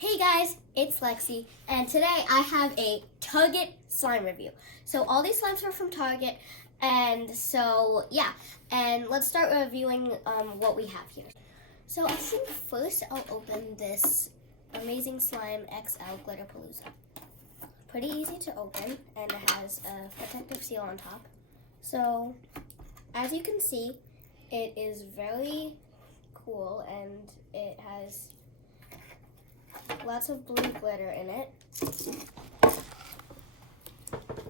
Hey guys, it's Lexi, and today I have a Target slime review. So all these slimes are from Target, and so yeah, and let's start reviewing what we have here. So I think first I'll open this Amazing Slime XL Glitterpalooza. Pretty easy to open, and it has a protective seal on top. So as you can see, it is very cool, and it has lots of blue glitter in it.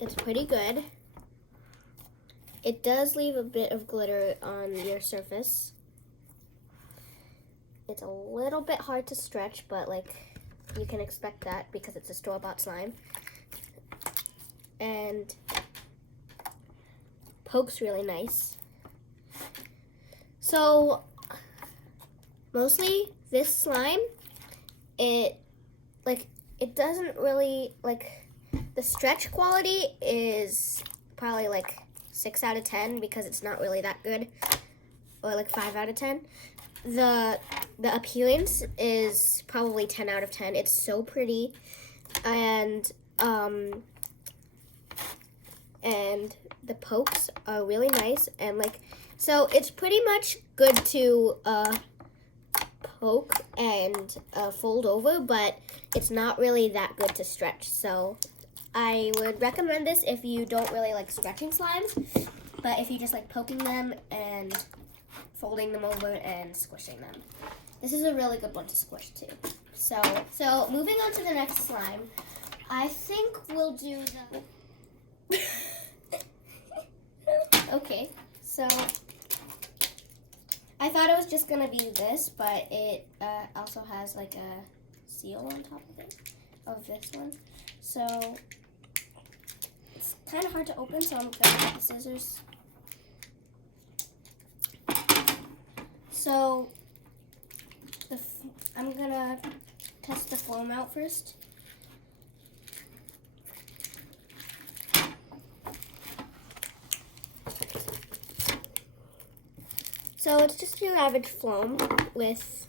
It's pretty good. It does leave a bit of glitter on your surface. It's a little bit hard to stretch, but like you can expect that because it's a store-bought slime. And pokes really nice. So mostly this slime, it doesn't really, the stretch quality is probably like 6 out of 10 because it's not really that good, or like 5 out of 10. The appearance is probably 10 out of 10. It's so pretty, and the pokes are really nice, and so it's pretty much good to poke and fold over, but it's not really that good to stretch. So I would recommend this if you don't really like stretching slimes, but if you just like poking them and folding them over and squishing them. This is a really good one to squish too. So moving on to the next slime, I think we'll do the okay, so I thought it was just gonna be this, but it also has like a seal on top of it, of this one. So it's kind of hard to open, so I'm gonna get the scissors. So I'm gonna test the foam out first. So it's just your average foam with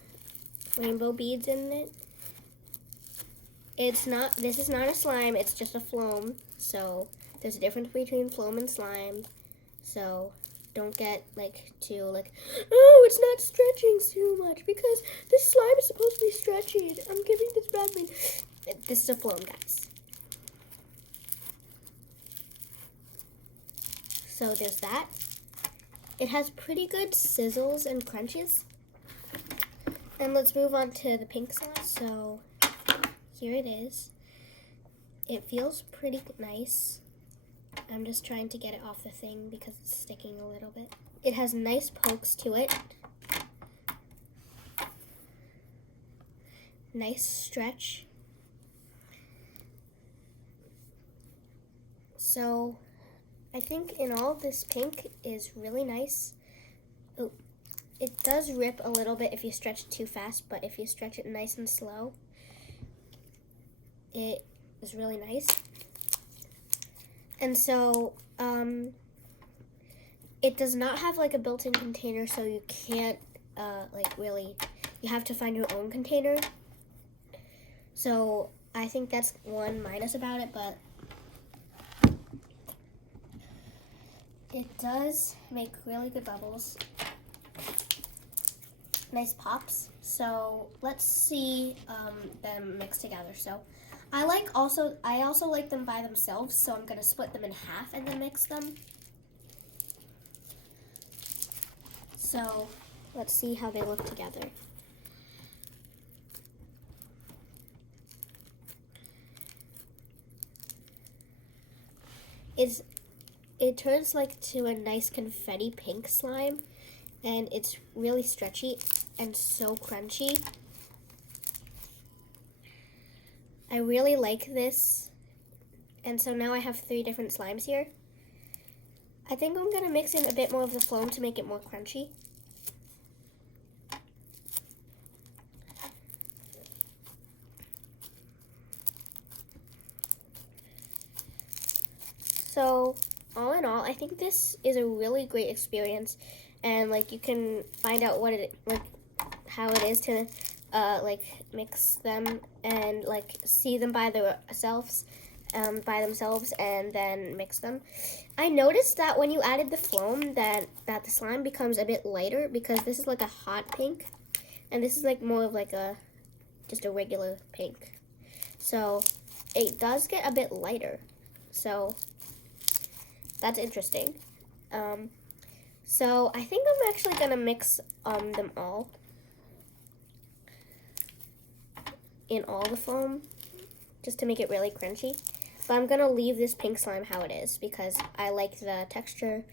rainbow beads in it. This is not a slime, it's just a foam. So there's a difference between foam and slime. So don't get oh, it's not stretching too much because this slime is supposed to be stretchy. I'm giving this bad mean. This is a foam, guys. So there's that. It has pretty good sizzles and crunches. And let's move on to the pink slime. So here it is. It feels pretty nice. I'm just trying to get it off the thing because it's sticking a little bit. It has nice pokes to it. Nice stretch. So I think in all, this pink is really nice. Oh, it does rip a little bit if you stretch it too fast, but if you stretch it nice and slow, it is really nice. And so, it does not have like a built-in container, so you can't, you have to find your own container. So I think that's one minus about it, but it does make really good bubbles. Nice pops. So let's see them mixed together. So I also like them by themselves, so I'm gonna split them in half and then mix them. So let's see how they look together. It turns to a nice confetti pink slime, and it's really stretchy and so crunchy. I really like this, and so now I have 3 different slimes here. I think I'm gonna mix in a bit more of the foam to make it more crunchy. So all in all, I think this is a really great experience, and you can find out what how it is to like mix them and like see them by themselves, and then mix them. I noticed that when you added the foam, that the slime becomes a bit lighter because this is like a hot pink, and this is like more of like just a regular pink. So it does get a bit lighter. So that's interesting. So I think I'm actually gonna mix them all in all the foam just to make it really crunchy. But I'm gonna leave this pink slime how it is because I like the texture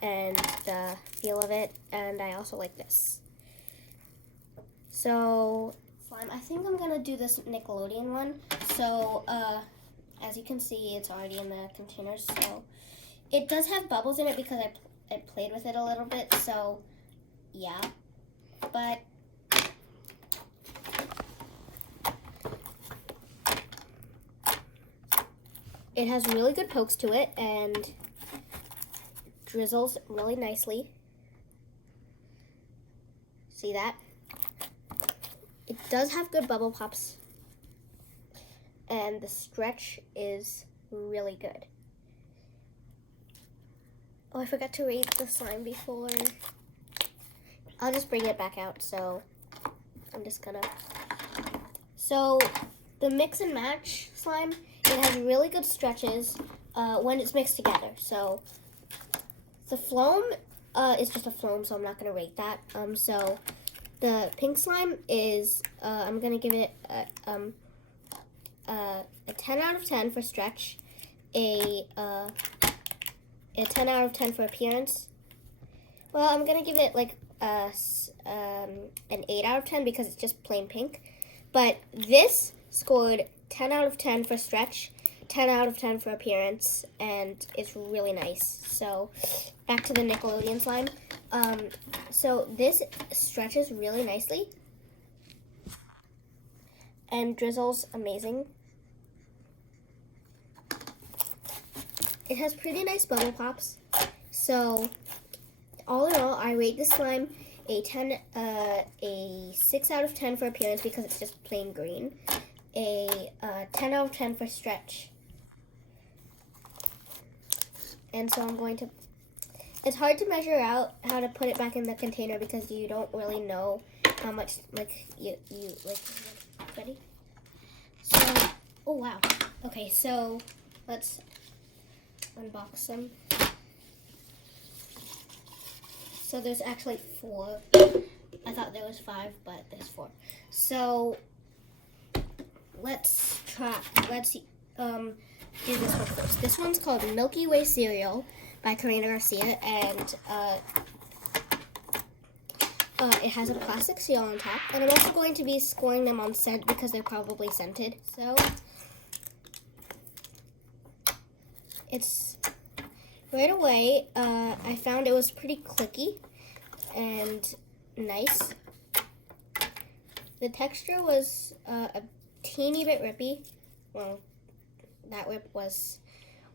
and the feel of it, and I also like this. So slime, I think I'm gonna do this Nickelodeon one. So as you can see, it's already in the container. So it does have bubbles in it because I played with it a little bit. So yeah, but it has really good pokes to it and drizzles really nicely. See that? It does have good bubble pops, and the stretch is really good. Oh, I forgot to rate the slime before. I'll just bring it back out, so I'm just gonna... So the mix and match slime, it has really good stretches when it's mixed together. So the foam is just a foam, so I'm not gonna rate that. So the pink slime is, I'm gonna give it a 10 out of 10 for stretch, a 10 out of 10 for appearance. Well, I'm gonna give it like an 8 out of 10 because it's just plain pink. But this scored 10 out of 10 for stretch, 10 out of 10 for appearance, and it's really nice. So back to the Nickelodeon slime. So this stretches really nicely and drizzles amazing. It has pretty nice bubble pops. So all in all, I rate this slime a 6 out of 10 for appearance because it's just plain green, a 10 out of 10 for stretch. And so I'm going to, it's hard to measure out how to put it back in the container because you don't really know how much, like, you like, ready? So, oh wow. Okay, so let's unbox them. So there's actually 4. I thought there was 5, but there's 4. So let's do this one first. This one's called Milky Way Cereal by Karina Garcia, and it has a plastic seal on top. And I'm also going to be scoring them on scent because they're probably scented. So it's right away, I found it was pretty clicky and nice. The texture was a teeny bit rippy. Well, that rip was,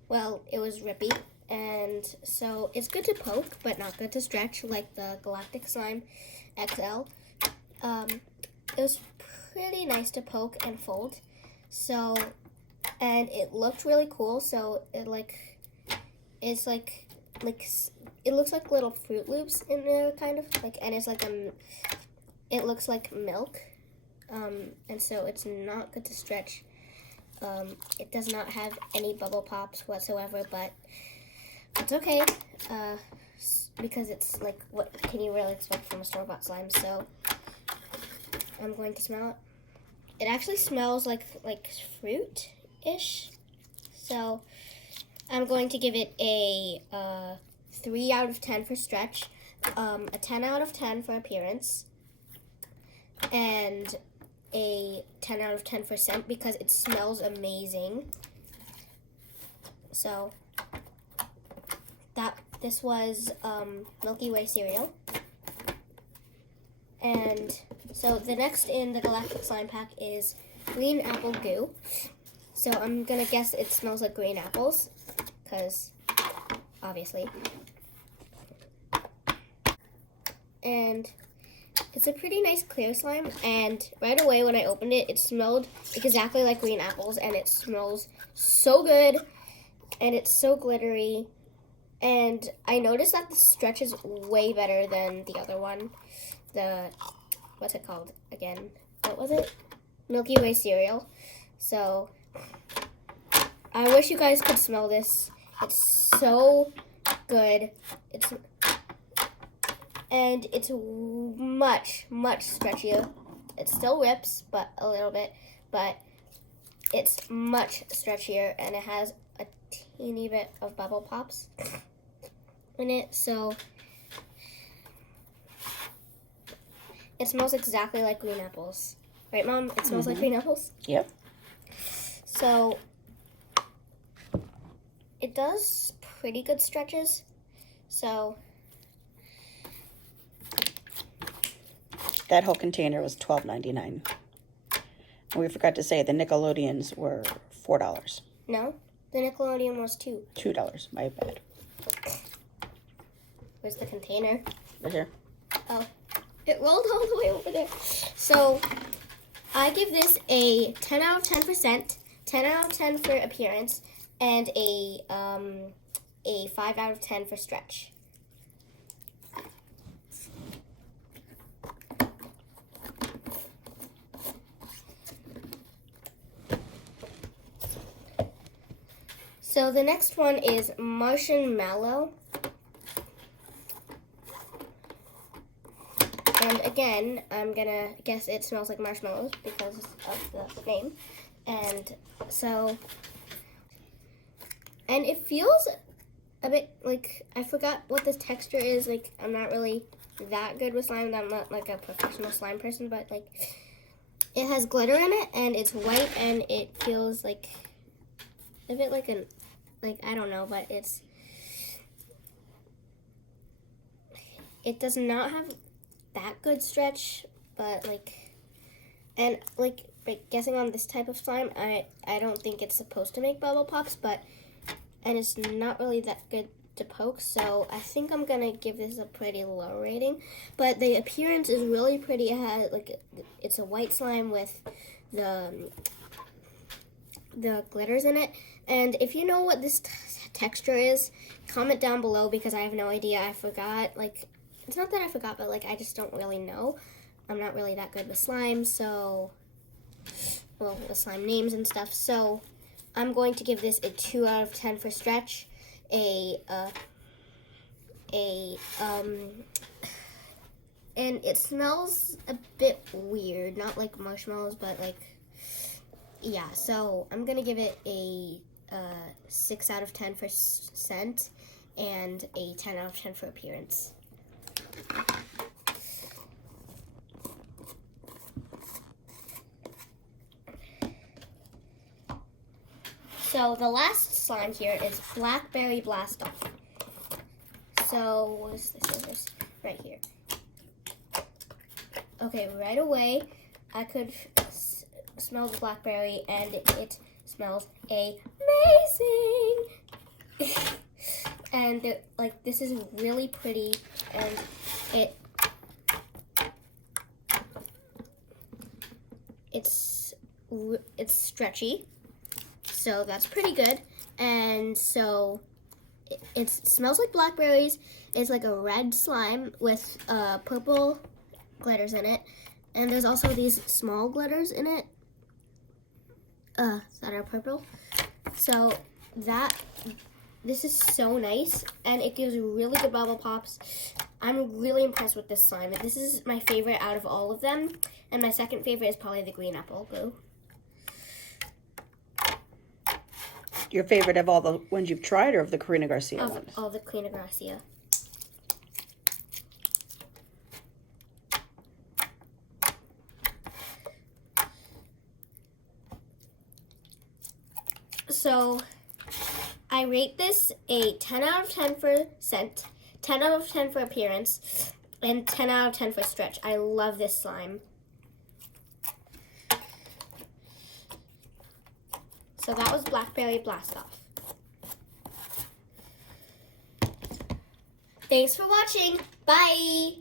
well, it was rippy. And so it's good to poke, but not good to stretch like the Galactic Slime XL. It was pretty nice to poke and fold. So, and it looked really cool. So it it's like it looks like little Fruit Loops in there, kind of like, and it's like it looks like milk, and so it's not good to stretch. It does not have any bubble pops whatsoever, but it's okay because it's like, what can you really expect from a store-bought slime? So I'm going to smell it. It actually smells like fruit-ish. So I'm going to give it a 3 out of 10 for stretch, a 10 out of 10 for appearance, and a 10 out of 10 for scent because it smells amazing. So this was Milky Way Cereal. And so the next in the Galactic Slime pack is Green Apple Goo. So I'm gonna guess it smells like green apples, because obviously. And it's a pretty nice clear slime, and right away when I opened it, it smelled exactly like green apples, and it smells so good, and it's so glittery. And I noticed that the stretch is way better than the other one. The, what's it called again? What was it? Milky Way cereal. So, I wish you guys could smell this. It's so good. And it's much, much stretchier. It still rips, but a little bit. But it's much stretchier, and it has a teeny bit of bubble pops in it, so it smells exactly like green apples. Right, Mom? It smells like green apples? Yep. So it does pretty good stretches. So That whole container was $12.99. And we forgot to say the Nickelodeons were $4. no, the Nickelodeon was $2, my bad. Where's the container? Right here. Oh, it rolled all the way over there. So I give this a 10 out of 10%, 10 out of 10 for appearance, and a 5 out of 10 for stretch. So the next one is Marshmallow. And again, I'm gonna guess it smells like marshmallows because of the name. And so, and it feels a bit like, I forgot what this texture is. Like, I'm not really that good with slime. I'm not like a professional slime person, but like, it has glitter in it, and it's white, and it feels like a bit like I don't know, but it does not have that good stretch, but guessing on this type of slime, I don't think it's supposed to make bubble pops, and it's not really that good to poke, so I think I'm gonna give this a pretty low rating. But the appearance is really pretty. It has it's a white slime with the glitters in it, and if you know what this texture is, comment down below because I have no idea. I forgot. It's not that I forgot, but I just don't really know. I'm not really that good with slime, so with slime names and stuff. So I'm going to give this a 2 out of 10 for stretch, and it smells a bit weird, not like marshmallows, but yeah. So I'm gonna give it a 6 out of 10 for scent and a 10 out of 10 for appearance. So the last slime here is Blackberry Blast Off. So what is this? Right here. Okay, right away I could smell the blackberry, and it smells amazing. And this is really pretty, and it's stretchy, so that's pretty good. And so it smells like blackberries. It's like a red slime with purple glitters in it, and there's also these small glitters in it that are purple. So this is so nice, and it gives really good bubble pops. I'm really impressed with this slime. This is my favorite out of all of them, and my second favorite is probably the green apple glue. Your favorite of all the ones you've tried, or of the Karina Garcia ones? All the Karina Garcia. So I rate this a 10 out of 10 for scent, 10 out of 10 for appearance, and 10 out of 10 for stretch. I love this slime. So that was Blackberry Blast Off. Thanks for watching. Bye!